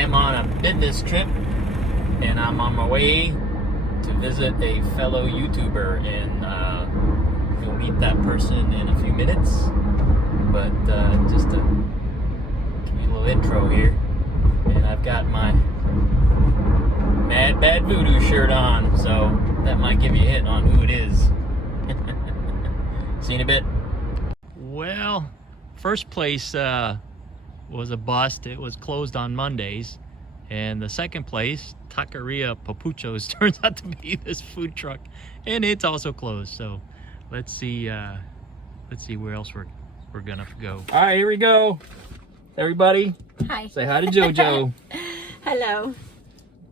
am on a business trip, and I'm on my way to visit a fellow YouTuber, and you'll meet that person in a few minutes. But just to give you a little intro here, and I've got my Mad Bad Voodoo shirt on, so that might give you a hint on who it is. See you in a bit. Well, first place was a bust. It was closed on Mondays. And the second place, Taqueria Papuchos, turns out to be this food truck, and it's also closed. So let's see where else we're gonna go. All right, here we go. Everybody, hi. Say hi to JoJo. Hello.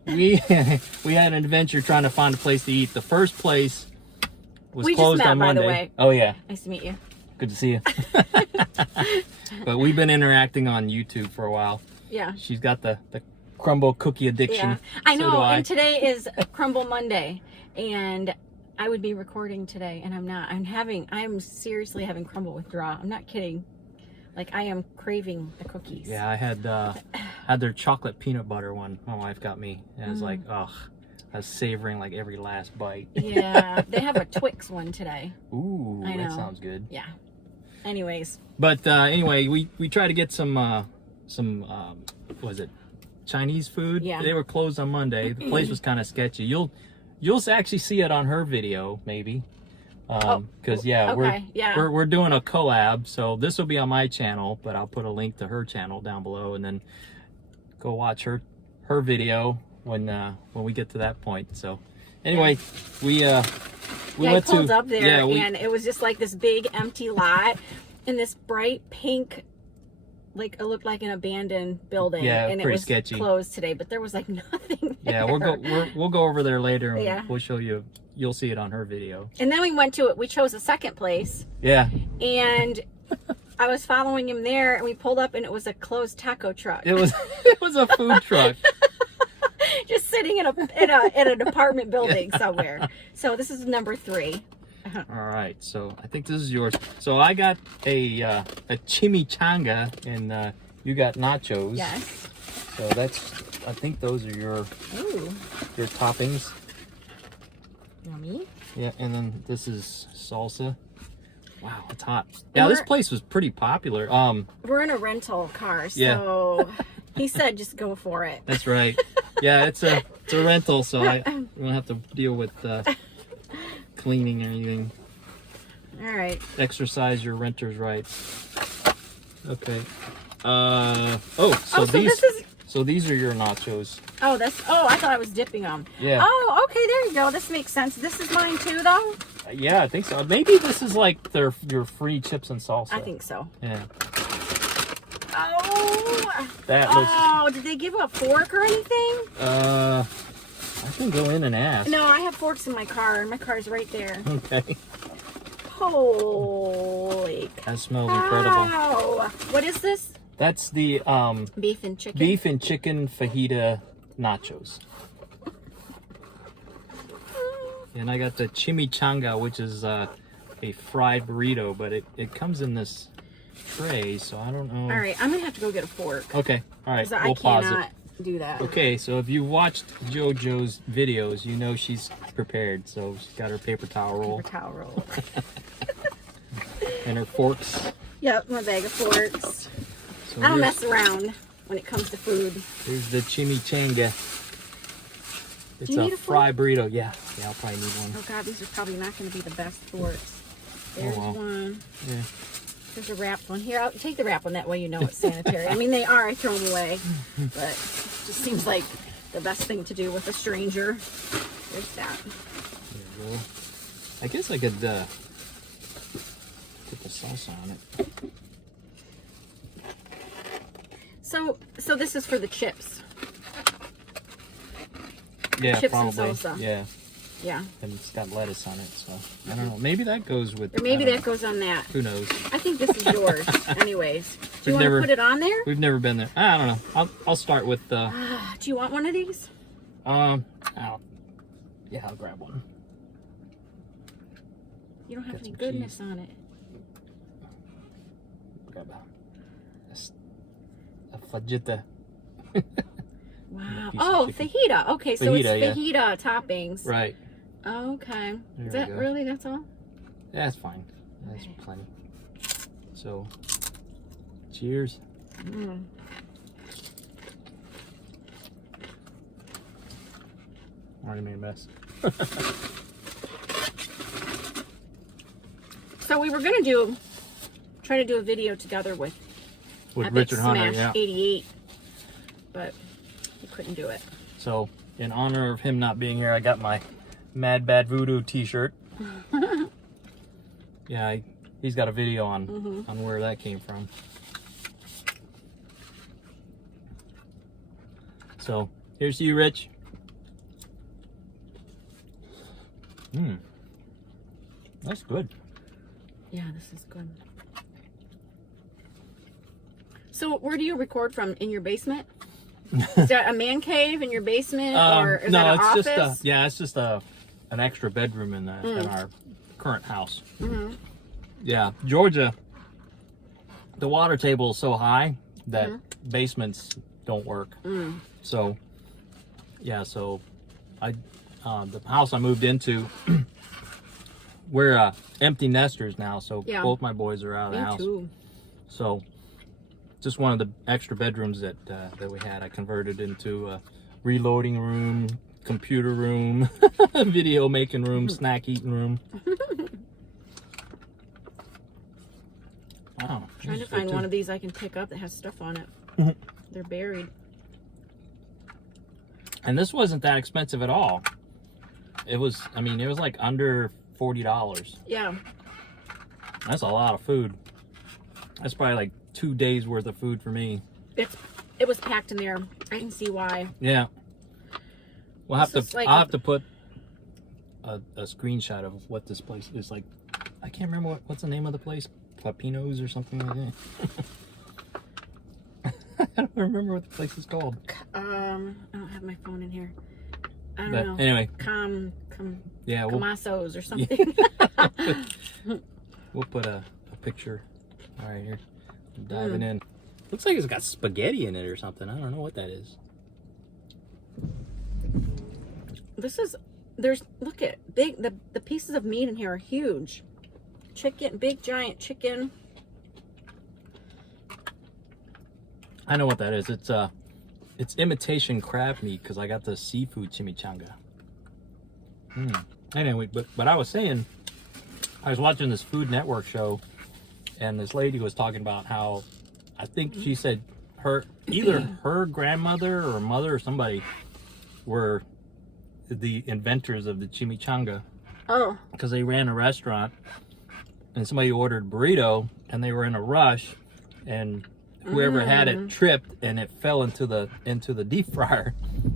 We had an adventure trying to find a place to eat. The first place was closed on Monday. By the way. Oh yeah. Nice to meet you. Good to see you. But we've been interacting on YouTube for a while. Yeah. She's got the crumble cookie addiction. Yeah. I know. So and today is Crumble Monday, and I would be recording today, and I'm not. I'm seriously having crumble withdrawal. I'm not kidding. Like, I am craving the cookies. Yeah, I had their chocolate peanut butter one. My wife got me, and I was like, ugh. I was savoring like every last bite. Yeah, they have a Twix one today. Ooh, that sounds good. Yeah. Anyways. But anyway, we tried to get some was it Chinese food? Yeah. They were closed on Monday. The place was kind of sketchy. You'll actually see it on her video maybe. Because we're doing a collab, so this will be on my channel, but I'll put a link to her channel down below, and then go watch her video when we get to that point. So anyway, we went pulled up there, and it was just like this big empty lot in this bright pink, like it looked like an abandoned building. Yeah, and pretty it was sketchy. Closed today, but there was like nothing there. Yeah, we'll go over there later, and we'll show you. You'll see it on her video. And then we chose a second place. Yeah. And I was following him there, and we pulled up, and it was a closed taco truck. It was a food truck. Just sitting in an apartment building somewhere. So this is number 3. All right, so I think this is yours. So I got a chimichanga, and you got nachos. Yes. So I think those are your toppings. Yummy. Yeah, and then this is salsa. Wow, it's hot. Yeah, this place was pretty popular. We're in a rental car, so he said just go for it. That's right. Yeah, it's a rental, so we don't have to deal with cleaning or anything. All right. Exercise your renter's rights. Okay. So these are your nachos. Oh, I thought I was dipping them. Yeah. Oh, okay, there you go. This makes sense. This is mine too, though? Yeah, I think so. Maybe this is like your free chips and salsa. I think so. Yeah. Oh, did they give a fork or anything? I can go in and ask. No, I have forks in my car, and my car's right there. Okay. Holy. That smells incredible. Wow. What is this? That's the beef and chicken fajita nachos. And I got the chimichanga, which is a fried burrito, but it comes in this tray, so I don't know. All right, I'm gonna have to go get a fork. Okay, all right, we'll pause it. I cannot do that. Okay, so if you watched JoJo's videos, you know she's prepared. So she's got her paper towel roll. Paper towel roll. And her forks. Yep, my bag of forks. So I don't mess around when it comes to food. Here's the chimichanga. It's a fried burrito. Yeah, I'll probably need one. Oh God, these are probably not going to be the best forks. There's one. Yeah. There's a wrapped one. Here, I'll take the wrap one. That way you know it's sanitary. I mean, they are. I throw them away. But it just seems like the best thing to do with a stranger. There's that. There you go. I guess I could put the salsa on it. So this is for the chips. Yeah, chips probably. And salsa. Yeah. Yeah. And it's got lettuce on it, so I don't know. Maybe that goes with. Or maybe that goes on that. Who knows? I think this is yours. Anyways, do you want to put it on there? We've never been there. I don't know. I'll start with. Do you want one of these? I'll grab one. You don't have any goodness on it. Grab a fajita. Wow. Oh, fajita. Okay, so it's fajita toppings. Right. Okay. Is that really, that's all? Yeah, that's fine. That's plenty. So, cheers. Mm. Already made a mess. So we were gonna try to do a video together with Epic Richard Hunter, Smash 88, but we couldn't do it. So, in honor of him not being here, I got my Mad Bad Voodoo t-shirt. Yeah, he's got a video on where that came from. So, here's to you, Rich. That's good. Yeah, this is good. So, where do you record from? In your basement? Is that a man cave in your basement, or is that an office? It's just an extra bedroom in our current house. Yeah, Georgia. The water table is so high that basements don't work. So, yeah. So, the house I moved into, we're empty nesters now. So both my boys are out of the house. Too. So, just one of the extra bedrooms that we had, I converted into a reloading room, computer room, video making room, snack eating room. Wow. Trying to find one of these I can pick up that has stuff on it. They're buried. And this wasn't that expensive at all. It was, I mean, it was like under $40. Yeah. That's a lot of food. That's probably like 2 days worth of food for me. It was packed in there. I can see why. Yeah. I'll have to put a screenshot of what this place is like. I can't remember what's the name of the place. Papinos or something like that. I don't remember what the place is called. I don't have my phone in here. I don't know. Anyway. Camasos or something. We'll put a picture right here. Diving in. Looks like it's got spaghetti in it or something. I don't know what that is. Look at the pieces of meat in here are huge. Chicken, big giant chicken. I know what that is. It's imitation crab meat because I got the seafood chimichanga. Anyway, but I was saying, I was watching this Food Network show, and this lady was talking about how, I think she said either her grandmother or mother or somebody were the inventors of the chimichanga. Oh. Because they ran a restaurant, and somebody ordered burrito, and they were in a rush, and whoever had it tripped, and it fell into the deep fryer.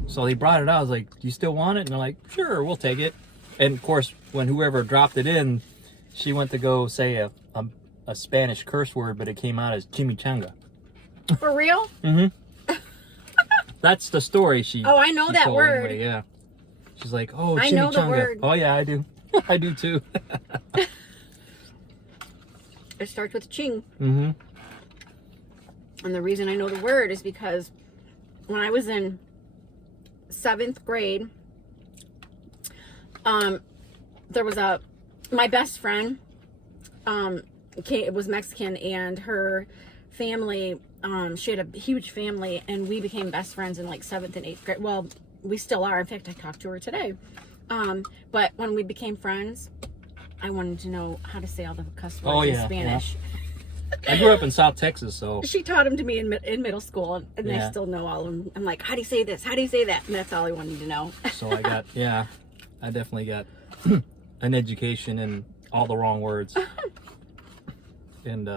So they brought it out. I was like, "Do you still want it?" And they're like, "Sure, we'll take it." And of course, when whoever dropped it in, she went to go say a Spanish curse word, but it came out as chimichanga. For real? That's the story. I know that word. Anyway, yeah. She's like, "Oh, chimichanga." I know the word. Oh yeah, I do. I do too. It starts with ching. And the reason I know the word is because when I was in 7th grade, there was my best friend, was Mexican, and her family, she had a huge family, and we became best friends in like 7th and 8th grade. Well, we still are. In fact, I talked to her today. But when we became friends, I wanted to know how to say all the cuss words in Spanish. I grew up in South Texas, so she taught them to me in middle school, and I still know all of them. I'm like, how do you say this? How do you say that? And that's all I wanted to know. So I definitely got an education in all the wrong words. And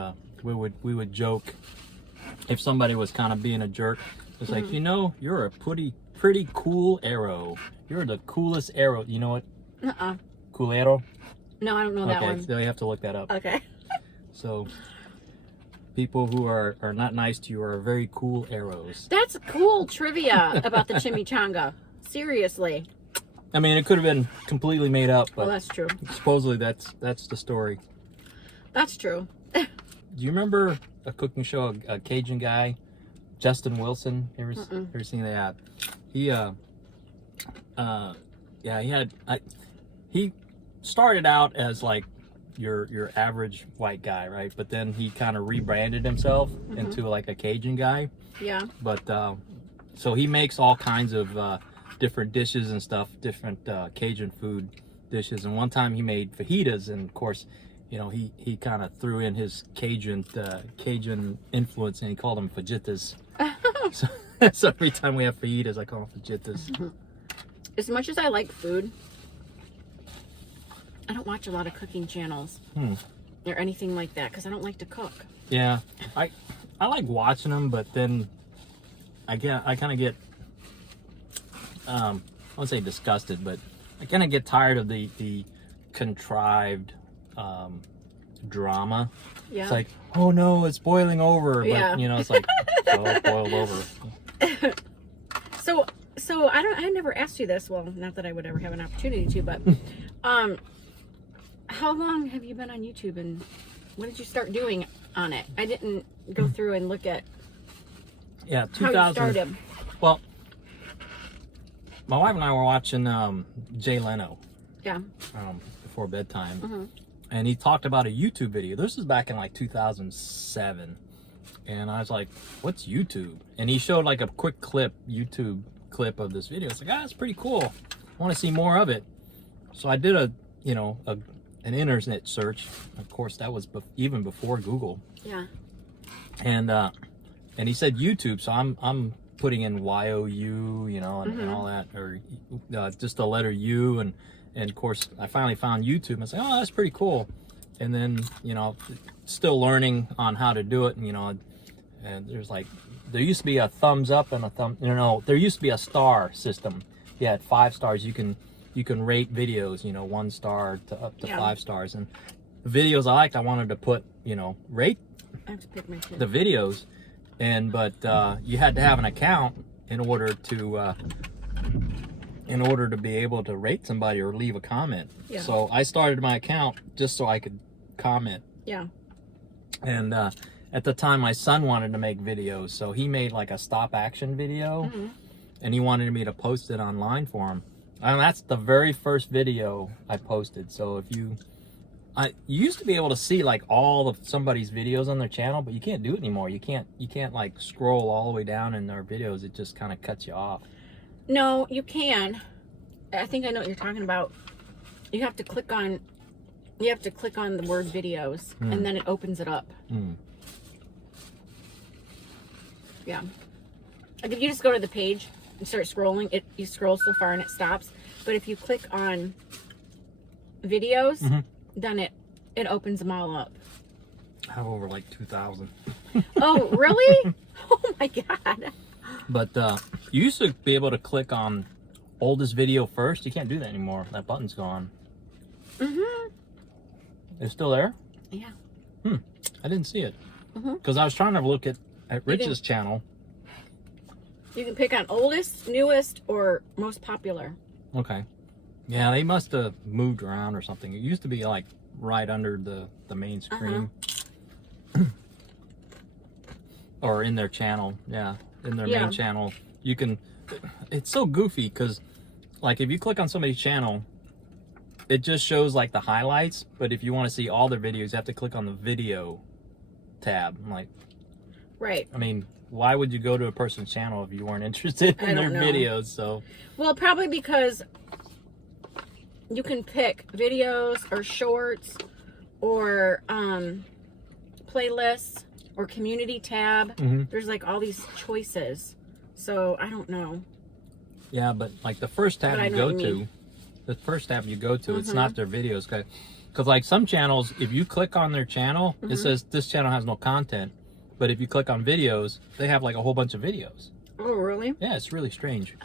we would joke if somebody was kind of being a jerk. It's like, you're a pretty cool arrow. You're the coolest arrow. You know what? Cool arrow? No, I don't know that one. Okay, so you have to look that up. Okay. So, people who are not nice to you are very cool arrows. That's cool trivia about the chimichanga. Seriously. I mean, it could have been completely made up, but that's true. Supposedly, that's the story. That's true. Do you remember a cooking show, a Cajun guy Justin Wilson. Ever seen that? He he started out as like your average white guy, right? But then he kind of rebranded himself into like a Cajun guy. Yeah. But so he makes all kinds of different dishes and stuff, different Cajun food dishes. And one time he made fajitas, and of course, you know, he kind of threw in his Cajun influence, and he called them fajitas. So every time we have fajitas, I call them fajitas. As much as I like food, I don't watch a lot of cooking channels or anything like that because I don't like to cook. Yeah, I like watching them, but then I kind of get I won't say disgusted, but I kind of get tired of the contrived drama. Yeah. It's like, oh no, it's boiling over, but you know, it's like, oh, it's boiled over. So I never asked you this. Well, not that I would ever have an opportunity to, but how long have you been on YouTube, and what did you start doing on it? I didn't go through and look at how you started. Well, my wife and I were watching Jay Leno. Yeah. Before bedtime, and he talked about a YouTube video. This was back in like 2007, and I was like, "What's YouTube?" And he showed like a quick YouTube clip of this video. It's like, it's pretty cool. I want to see more of it. So I did an internet search. Of course, that was even before Google. Yeah. And he said YouTube, so I'm putting in YOU, you know, and all that, or just the letter U, and of course I finally found YouTube. I was like, oh, that's pretty cool. And then, you know, still learning on how to do it, and you know, and there used to be a thumbs up and there used to be a star system. You had 5 stars. You can rate videos, you know, 1 star to up to 5 stars. And the videos I liked, I wanted to put, you know, rate the videos, but you had to have an account in order to be able to rate somebody or leave a comment. Yeah. So I started my account just so I could comment. Yeah. And at the time, my son wanted to make videos, so he made like a stop action video, and he wanted me to post it online for him. And that's the very first video I posted. So if you used to be able to see like all of somebody's videos on their channel, but you can't do it anymore. You can't like scroll all the way down in their videos. It just kind of cuts you off. No, you can. I think I know what you're talking about. You have to click on the word videos, and then it opens it up. Yeah. Like if you just go to the page and start scrolling, you scroll so far and it stops. But if you click on videos, then it opens them all up. I have over like 2,000. Oh, really? Oh my God. But you used to be able to click on oldest video first. You can't do that anymore. That button's gone. It's still there? Yeah. I didn't see it. Because I was trying to look at Rich's channel. You can pick on oldest, newest, or most popular. Okay. Yeah, they must have moved around or something. It used to be like right under the main screen. Or in their channel. Yeah, in their main channel. You can... It's so goofy because like if you click on somebody's channel, it just shows like the highlights, but if you want to see all their videos, you have to click on the video tab. I'm like, right. I mean, why would you go to a person's channel if you weren't interested in their videos? So, well, probably because you can pick videos or shorts or playlists or community tab. There's like all these choices. So I don't know. Yeah, but like the first tab you go to, it's not their videos. Because like some channels, if you click on their channel, it says this channel has no content. But if you click on videos, they have like a whole bunch of videos. Oh, really? Yeah, it's really strange.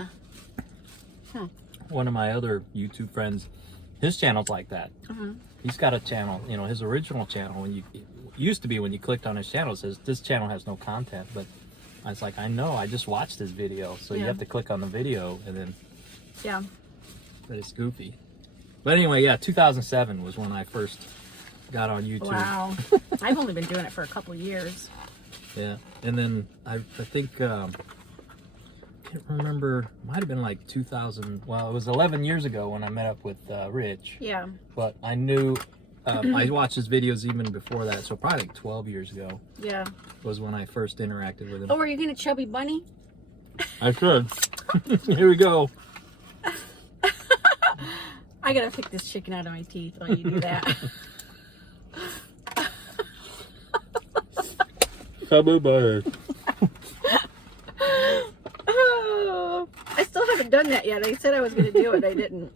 One of my other YouTube friends, his channel's like that. He's got a channel, you know, his original channel. When it used to be when you clicked on his channel, it says this channel has no content. But I was like, I know, I just watched this video. So you have to click on the video and then... Yeah. But it's goofy. But anyway, yeah, 2007 was when I first got on YouTube. Wow. I've only been doing it for a couple years. Yeah, and then I think I can't remember. Might have been like 2000. Well, it was 11 years ago when I met up with Rich. Yeah. But I knew I watched his videos even before that, so probably like 12 years ago. Yeah. Was when I first interacted with him. Oh, are you gonna chubby bunny? I should. Here we go. I gotta pick this chicken out of my teeth while you do that. Chubby bunny. Oh, I still haven't done that yet. I said I was gonna do it. I didn't.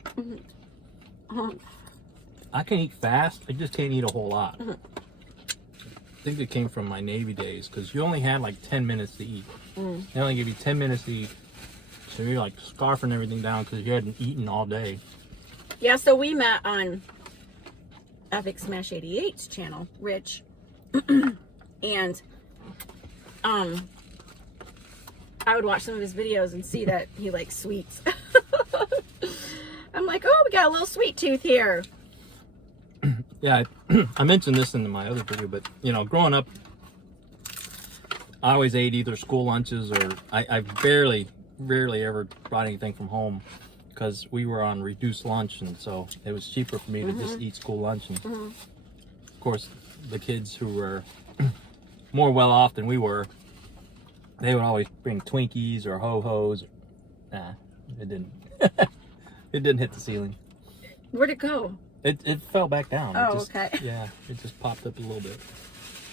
I can eat fast. I just can't eat a whole lot. I think it came from my Navy days because you only had like 10 minutes to eat. They only give you 10 minutes to eat. So you're like scarfing everything down because you hadn't eaten all day. Yeah, so we met on Epic Smash 88's channel, Rich. And I would watch some of his videos and see that he likes sweets. I'm like, oh, we got a little sweet tooth here. Yeah, I mentioned this in my other video, but you know, growing up, I always ate either school lunches or I rarely ever brought anything from home because we were on reduced lunch, and so it was cheaper for me to just eat school lunch. And of course, the kids who were more well off than we were, they would always bring Twinkies or Ho-Hos. Nah, it didn't. It didn't hit the ceiling. Where'd it go? It fell back down. Oh, okay. Yeah, it just popped up a little bit.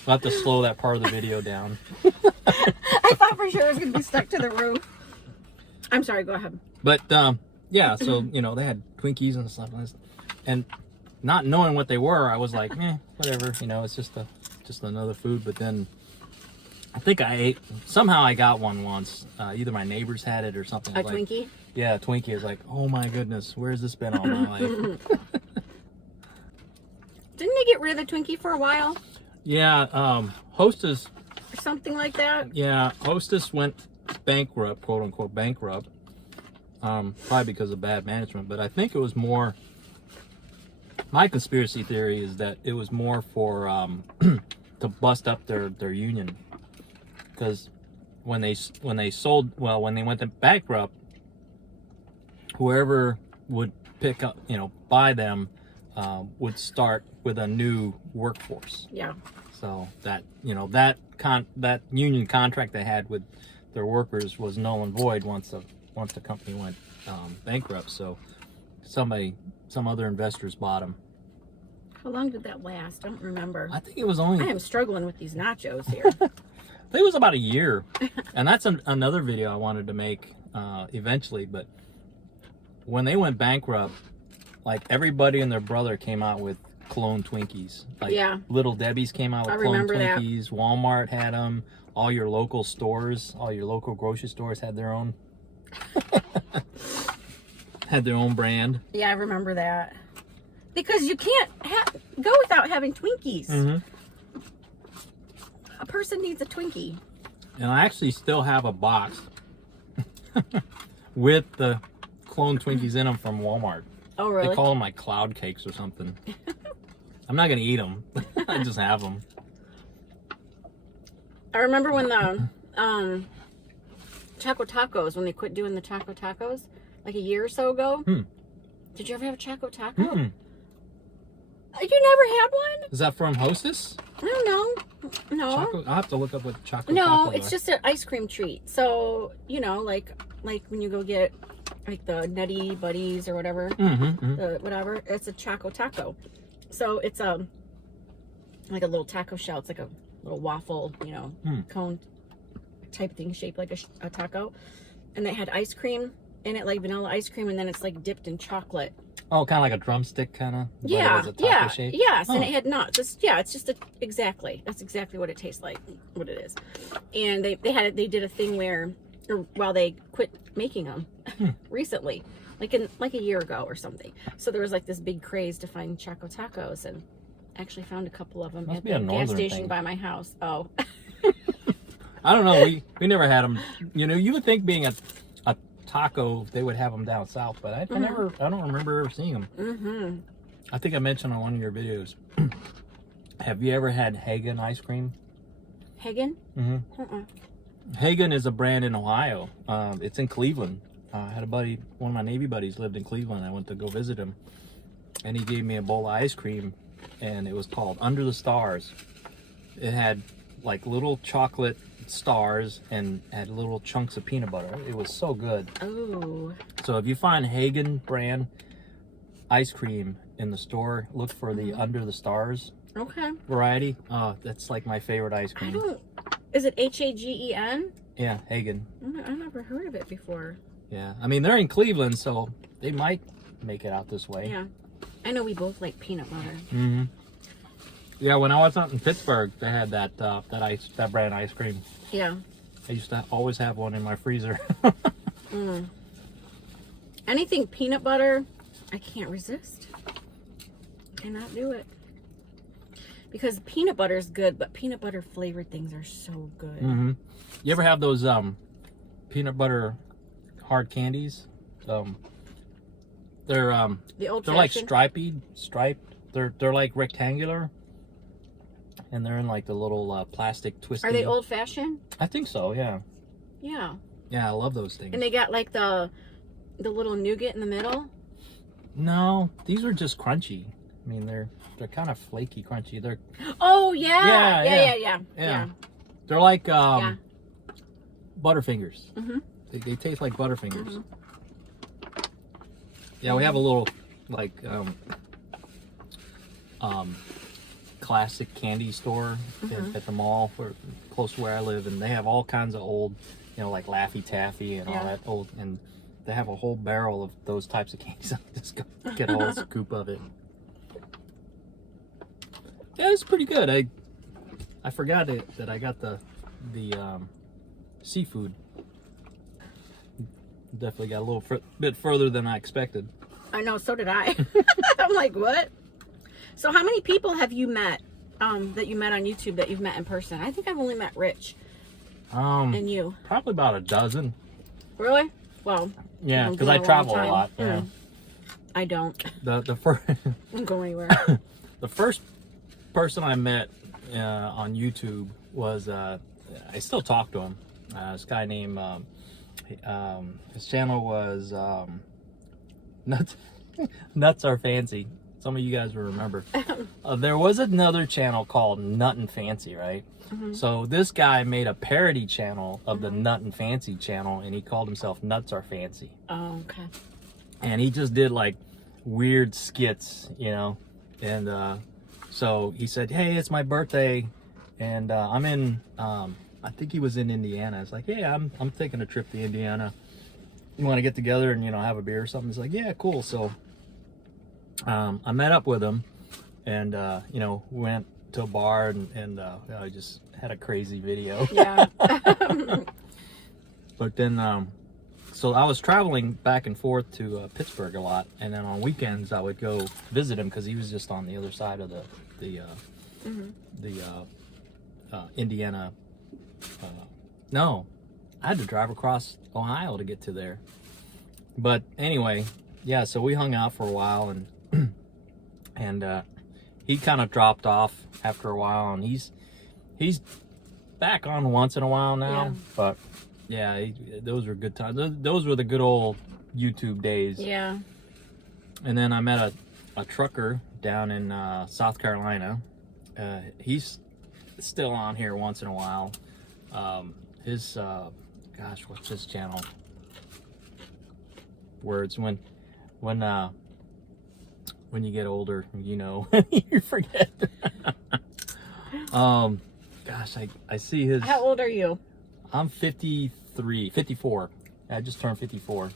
I'll have to slow that part of the video down. I thought for sure it was going to be stuck to the roof. I'm sorry, go ahead. But, yeah, so, you know, they had Twinkies and stuff like that. And not knowing what they were, I was like, whatever, you know, it's just another food. But then I think somehow I got one once. Either my neighbors had it or something. A Twinkie? Yeah, a Twinkie. I was like, oh my goodness, where's this been all my life? Didn't they get rid of the Twinkie for a while? Yeah, Hostess. Or something like that? Yeah, Hostess went bankrupt, quote unquote bankrupt. Probably because of bad management, but I think it was more, my conspiracy theory is that it was more for, to bust up their union. Because when they went to bankrupt, whoever would pick up, buy them, would start with a new workforce. Yeah. So that, that union contract they had with their workers was null and void once the company went bankrupt. So some other investors bought them. How long did that last? I don't remember. I think it was only... I am struggling with these nachos here. I think it was about a year. And that's another video I wanted to make eventually. But when they went bankrupt, like everybody and their brother came out with clone Twinkies. Like Little Debbie's came out with clone Twinkies. That. Walmart had them. All your local stores, all your local grocery stores had their own. Had their own brand. Yeah, I remember that. Because you can't go without having Twinkies. A person needs a Twinkie. And I actually still have a box with the clone Twinkies in them from Walmart. Oh, really? They call them like cloud cakes or something. I'm not going to eat them. I just have them. I remember when the Choco Tacos, when they quit doing the Choco Tacos, like a year or so ago. Did you ever have a Choco Taco? You never had one? Is that from Hostess? I don't know. No. I'll have to look up what Choco No, Taco it's just an ice cream treat. So, like when you go get like the Nutty Buddies or whatever, the whatever, it's a Choco Taco. So it's like a little taco shell. It's like a little waffle, cone type thing shaped like a taco. And they had ice cream in it, like vanilla ice cream, and then it's like dipped in chocolate. Oh, kind of like a drumstick kind of? Yeah, shape? Yes, and it had nuts. It's just that's exactly what it tastes like, what it is. And they did a thing while they quit making them recently, like a year ago or something. So there was like this big craze to find Choco Tacos, and actually found a couple of them at the gas station by my house. Oh. I don't know. We never had them. You would think being a taco, they would have them down south, but I don't remember ever seeing them. I think I mentioned on one of your videos. Have you ever had Hagen ice cream? Hagen? Mm-hmm. Hagen is a brand in Ohio. It's in Cleveland. I had a buddy, one of my Navy buddies lived in Cleveland. I went to go visit him, and he gave me a bowl of ice cream, and it was called Under the Stars. It had like little chocolate stars and had little chunks of peanut butter. It was so good. Oh. So if you find Hagen brand ice cream in the store, look for the Under the Stars variety. That's like my favorite ice cream. Is it Hagen? Yeah, Hagen. I never heard of it before. Yeah, I mean, they're in Cleveland, so they might make it out this way. Yeah. I know we both like peanut butter. Mm-hmm. Yeah, when I was out in Pittsburgh, they had that brand ice cream. Yeah. I used to always have one in my freezer. Anything peanut butter, I can't resist. Cannot do it. Because peanut butter is good, but peanut butter flavored things are so good. Mm-hmm. You ever have those peanut butter hard candies? They're like striped. They're like rectangular, and they're in like the little plastic twisty. Are they old fashioned? I think so. Yeah. Yeah. Yeah, I love those things. And they got like the little nougat in the middle. No, these are just crunchy. I mean, they're kind of flaky, crunchy. They're. Oh yeah. Yeah. They're like Butterfingers. Mm-hmm. They taste like Butterfingers. Mm-hmm. Yeah, we have a little like classic candy store at the mall close to where I live, and they have all kinds of old, like Laffy Taffy and all that old, and they have a whole barrel of those types of candies. Just go get a whole scoop of it. Yeah, it's pretty good. I forgot that I got the seafood. Definitely got a little bit further than I expected. I know, so did I. I'm like, what? So how many people have you met that you met on YouTube that you've met in person? I think I've only met Rich and you. Probably about a dozen. Really? Well, yeah, because I travel a lot. Yeah. I don't. The first. Don't go anywhere. The first person I met on YouTube was I still talk to him. This guy named his channel was Nuts Are Fancy. Some of you guys will remember. There was another channel called Nut and Fancy, right? Mm-hmm. So this guy made a parody channel of the Nut and Fancy channel, and he called himself Nuts Are Fancy. Oh, okay. And he just did like weird skits, and so he said, hey, it's my birthday, and I'm in I think he was in Indiana. It's like, hey, I'm taking a trip to Indiana. You want to get together and have a beer or something? He's like, yeah, cool. So I met up with him, and went to a bar and I just had a crazy video. Yeah. But then so I was traveling back and forth to Pittsburgh a lot, and then on weekends I would go visit him because he was just on the other side of the Indiana. No, I had to drive across Ohio to get to there. But anyway, yeah, so we hung out for a while, and he kind of dropped off after a while, and he's back on once in a while now. Yeah. But yeah, those were good times. Those were the good old YouTube days. Yeah. And then I met a trucker down in South Carolina. He's still on here once in a while. His gosh, what's his channel? Words when you get older, you forget. Gosh, I see his. How old are you? I'm 54. I just turned 54.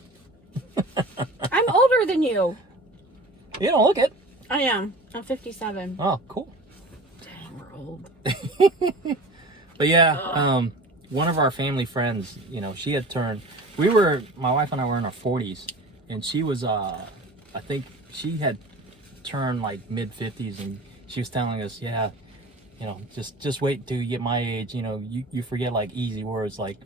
I'm older than you. You don't look it. I am. I'm 57. Oh, cool. Dang, we're old. But yeah, one of our family friends, she had turned. My wife and I were in our 40s, and she was, I think she had turned like mid 50s, and she was telling us, yeah, just wait till you get my age. You forget like easy words like,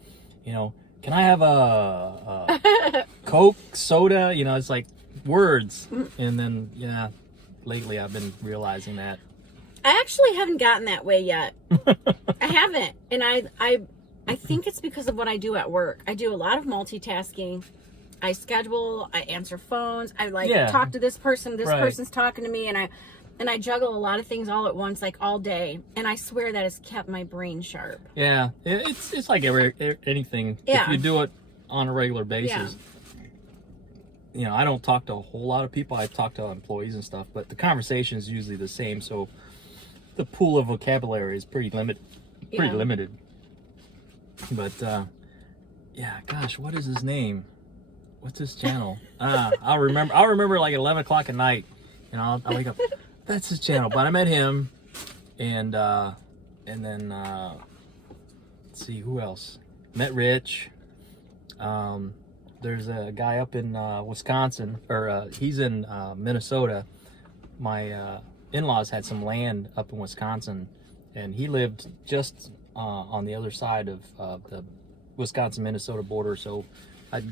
can I have a Coke, soda? It's like words. And then, yeah, lately I've been realizing that I actually haven't gotten that way yet. I haven't. And I think it's because of what I do at work. I do a lot of multitasking. I schedule, I answer phones, I talk to this person, this person's talking to me, and I juggle a lot of things all at once, like all day. And I swear that has kept my brain sharp. Yeah, it's like anything. Yeah. If you do it on a regular basis. You know, I don't talk to a whole lot of people. I talk to employees and stuff, but the conversation is usually the same. So the pool of vocabulary is pretty limited. But yeah, gosh, what is his name? What's his channel? I'll remember like 11 o'clock at night, and I'll wake up. That's his channel. But I met him, and then let's see who else. Met Rich. There's a guy up in Wisconsin, or he's in Minnesota. My in-laws had some land up in Wisconsin, and he lived just on the other side of the Wisconsin-Minnesota border. So I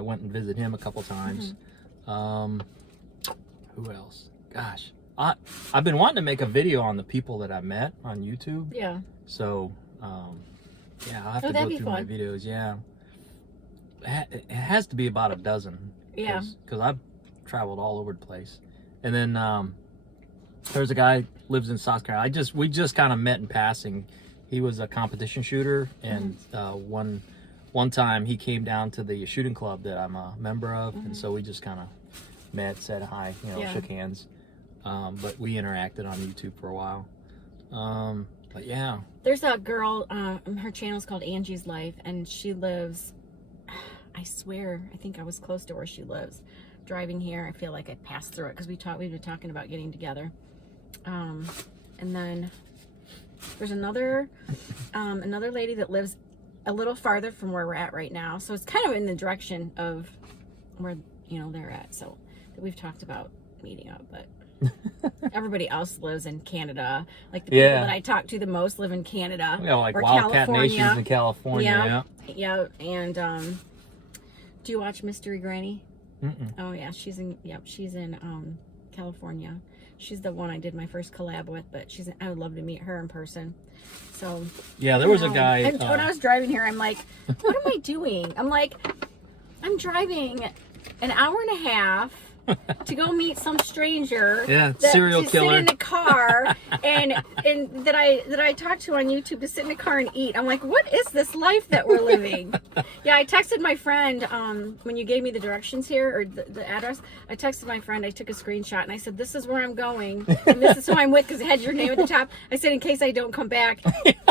went and visited him a couple times. Who else? Gosh, I've been wanting to make a video on the people that I met on YouTube. Yeah. So yeah, I'll have to go through my videos. Yeah. It has to be about a dozen. Yeah. Because I've traveled all over the place. And then there's a guy lives in South Carolina. We just kind of met in passing. He was a competition shooter, and one time he came down to the shooting club that I'm a member of, and so we just kind of met, said hi, shook hands. But we interacted on YouTube for a while. But yeah. There's a girl, her channel's called Angie's Life, and she lives, I swear, I think I was close to where she lives. Driving here, I feel like I passed through it because we've been talking about getting together. And then there's another lady that lives a little farther from where we're at right now. So it's kind of in the direction of where, they're at. So we've talked about meeting up, but everybody else lives in Canada. Like the people that I talk to the most live in Canada. Yeah, like Wildcat Nations in California. Yeah. And do you watch Mystery Granny? Oh yeah, she's in California. She's the one I did my first collab with, but I would love to meet her in person. So yeah, there was a guy. When I was driving here, I'm like, what am I doing? I'm like, I'm driving an hour and a half to go meet some stranger. Yeah, serial killer. Sit in a car and that I talked to on YouTube to sit in a car and eat. I'm like, what is this life that we're living? Yeah, I texted my friend when you gave me the directions here, or the address. I texted my friend. I took a screenshot and I said, this is where I'm going and this is who I'm with, because it had your name at the top. I said, in case I don't come back.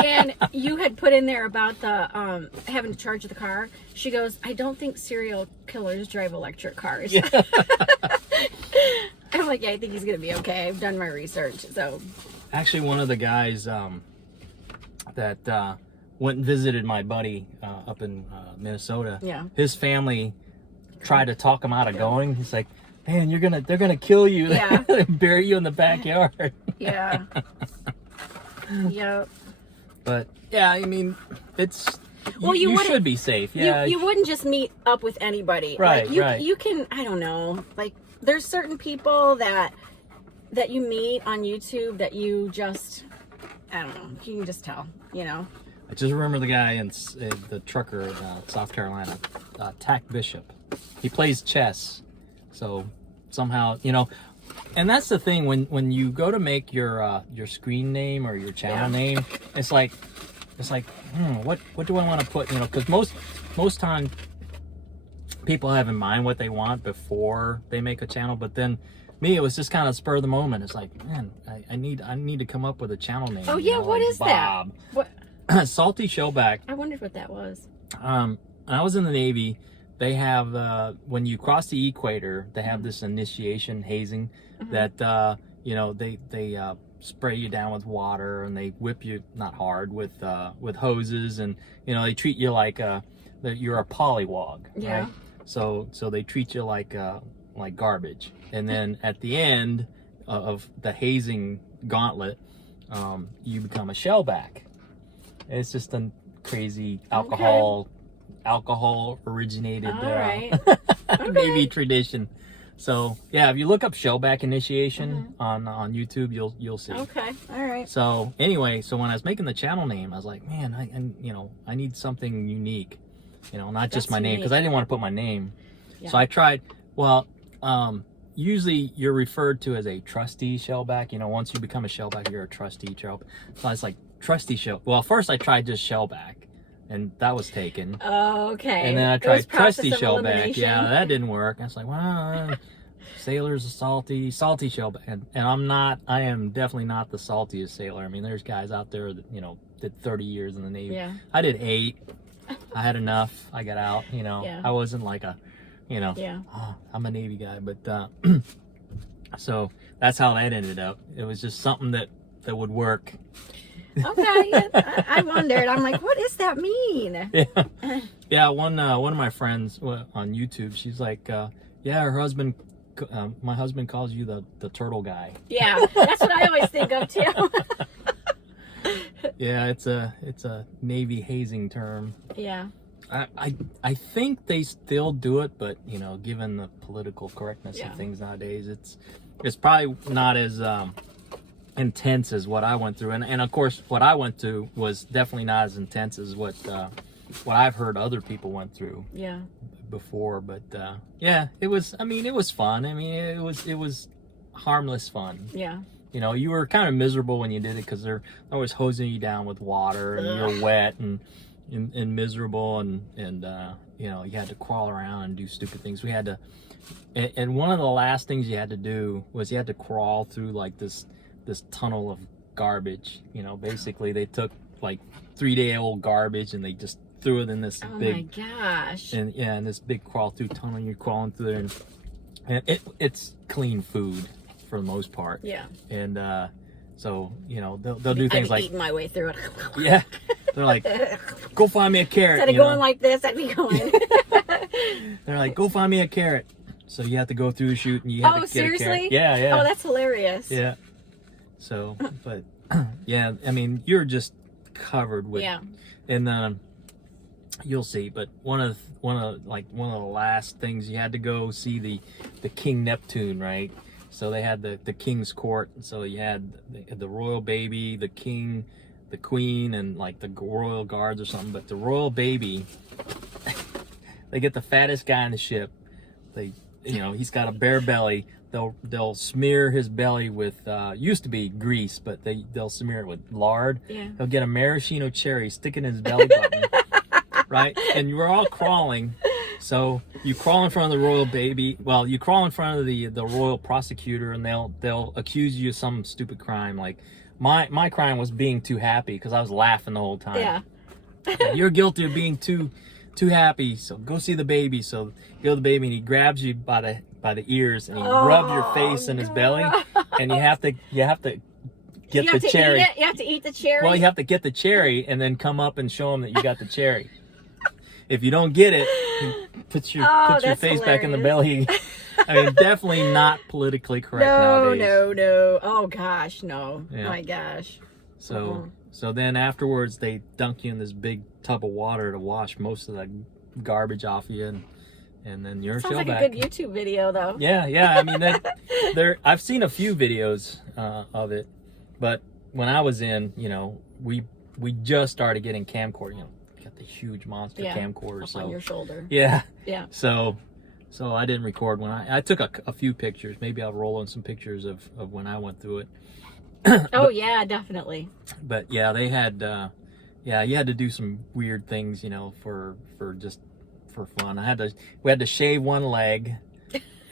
And you had put in there about the having to charge the car. She goes, I don't think serial killers drive electric cars. Yeah. I'm like, yeah, I think he's gonna be okay. I've done my research. So actually, one of the guys that went and visited my buddy up in Minnesota, his family tried to talk him out of going. He's like, man, they're gonna kill you. Yeah. Bury you in the backyard. Yeah. Yep. But yeah, I mean, it's you should be safe. Yeah. You wouldn't just meet up with anybody. Right. Like, you can, I don't know, like there's certain people that you meet on YouTube that you just, I don't know, you can just tell, I just remember the guy in the trucker in South Carolina, Tack Bishop. He plays chess, so somehow, and that's the thing, when you go to make your screen name or your channel name, it's like what do I want to put, because most time people have in mind what they want before they make a channel, but then me, it was just kind of spur of the moment. It's like, man, I need to come up with a channel name. Oh yeah, what is Bob. That? What? Salty Shellback. I wondered what that was. When I was in the Navy, they have when you cross the equator, they have this initiation hazing that they spray you down with water, and they whip you, not hard, with hoses, and they treat you like you're a pollywog. Yeah. Right? So they treat you like garbage, and then at the end of the hazing gauntlet, you become a shellback. It's just a crazy alcohol originated Navy tradition. So yeah, if you look up shellback initiation on YouTube, you'll see. Okay, all right. So anyway, so when I was making the channel name, I was like, man, I need something unique, not just my name, because I didn't want to put my name. Yeah. So I tried. Well, usually you're referred to as a trustee shellback. Once you become a shellback, you're a trustee shellback. So I was like, trustee shell. Well, first I tried just shellback, and that was taken. Oh, okay. And then I tried trusty shellback. Yeah, that didn't work. I was like, well, sailor's a salty shellback. And I am definitely not the saltiest sailor. I mean, there's guys out there that, did 30 years in the Navy. Yeah. I did 8. I had enough. I got out, Yeah. I wasn't like a, I'm a Navy guy. But, so that's how that ended up. It was just something that would work. Okay, I wondered. I'm like, what does that mean? Yeah. One of my friends on YouTube, she's like, yeah, her husband, my husband calls you the turtle guy. Yeah, that's what I always think of too. Yeah, it's a Navy hazing term. Yeah. I think they still do it, but given the political correctness of things nowadays, it's probably not as intense as what I went through, and of course what I went through was definitely not as intense as what I've heard other people went through before. But yeah, it was fun. I mean, it was harmless fun. Yeah. You were kind of miserable when you did it because they're always hosing you down with water, and you're wet and miserable, and you had to crawl around and do stupid things. We had to, and one of the last things you had to do was you had to crawl through like this tunnel of garbage. Basically they took like 3-day-old garbage and they just threw it in this big, oh my gosh, and in this big crawl through tunnel. You're crawling through there, and it's clean food for the most part. Yeah. And so they'll do things like eating my way through it. Yeah, they're like, go find me a carrot. Instead of going like this, I'd be going. They're like, go find me a carrot. So you have to go through the chute and you have to get seriously? a carrot. Yeah. Oh, that's hilarious. Yeah. So, but yeah, I mean, you're just covered with, and you'll see. But one of the last things, you had to go see the King Neptune, right? So they had the King's Court. So you had the royal baby, the king, the queen, and like the royal guards or something. But the royal baby, they get the fattest guy on the ship. He's got a bare belly. They'll smear his belly with used to be grease, but they'll smear it with lard. Yeah. They'll get a maraschino cherry, stick it in his belly button, right? And you're all crawling. So you crawl in front of the royal baby. Well, you crawl in front of the royal prosecutor, and they'll accuse you of some stupid crime. Like my crime was being too happy because I was laughing the whole time. Yeah. You're guilty of being too happy, so go see the baby. So you go to the baby, and he grabs you by the ears, and he rubs your face in his belly, and you have to get the cherry. You have to eat the cherry. Well, you have to get the cherry and then come up and show him that you got the cherry. If you don't get it, put your face back in the belly. I mean, definitely not politically correct nowadays. No. Oh gosh, no. Yeah. My gosh. So then afterwards, they dunk you in this big tub of water to wash most of the garbage off you, and then you're Sounds shellback. like a good YouTube video, though. Yeah. I mean, I've seen a few videos of it, but when I was in, we just started getting camcorders. Got the huge monster camcorders on your shoulder. Yeah. So I didn't record when I took a few pictures. Maybe I'll roll in some pictures of when I went through it. Yeah, definitely. But yeah, they had you had to do some weird things, for fun. We had to shave one leg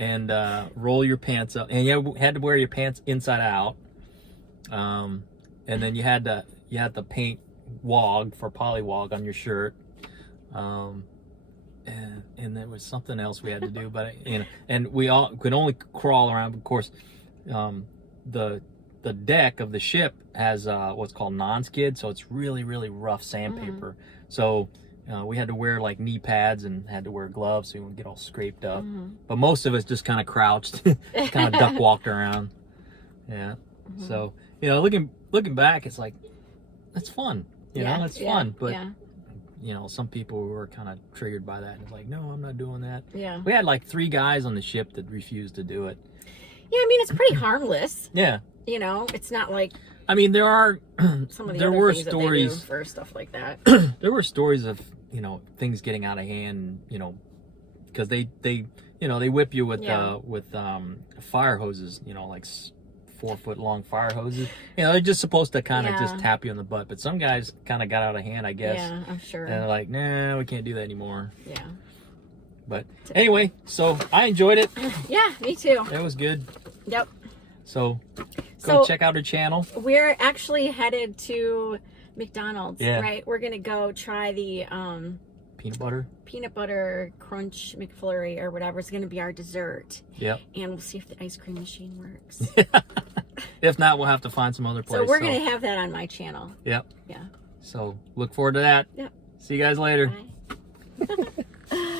and roll your pants up, and you had to wear your pants inside out. And then you had to paint wog for polywog on your shirt. And there was something else we had to do, but and we all could only crawl around. Of course, the deck of the ship has what's called non-skid, so it's really, really rough sandpaper. So we had to wear like knee pads and had to wear gloves so you wouldn't get all scraped up. But most of us just kind of crouched, kind of duck walked around. Yeah. So looking back, it's like it's fun. It's fun, but you know, some people were kind of triggered by that. And it's like, no, I'm not doing that. Yeah. We had like 3 guys on the ship that refused to do it. Yeah, I mean, it's pretty harmless. Yeah. You know, it's not like. I mean, there are. Some of the there other were things stories that they do for stuff like that. There were stories of, you know, things getting out of hand. You know, because they you know, they whip you with fire hoses. You know, like 4-foot long fire hoses. You know, they're just supposed to kind of just tap you on the butt. But some guys kind of got out of hand, I guess. Yeah, I'm sure. And they're like, nah, we can't do that anymore. Yeah. But anyway, so I enjoyed it. Yeah, me too. It was good. Yep. So go check out her channel. We're actually headed to McDonald's, Yeah. right? We're gonna go try the peanut butter crunch McFlurry or whatever. It's gonna be our dessert. Yep. And we'll see if the ice cream machine works. If not, we'll have to find some other place. So we're gonna have that on my channel. Yep. Yeah. So look forward to that. Yep. See you guys later. Bye.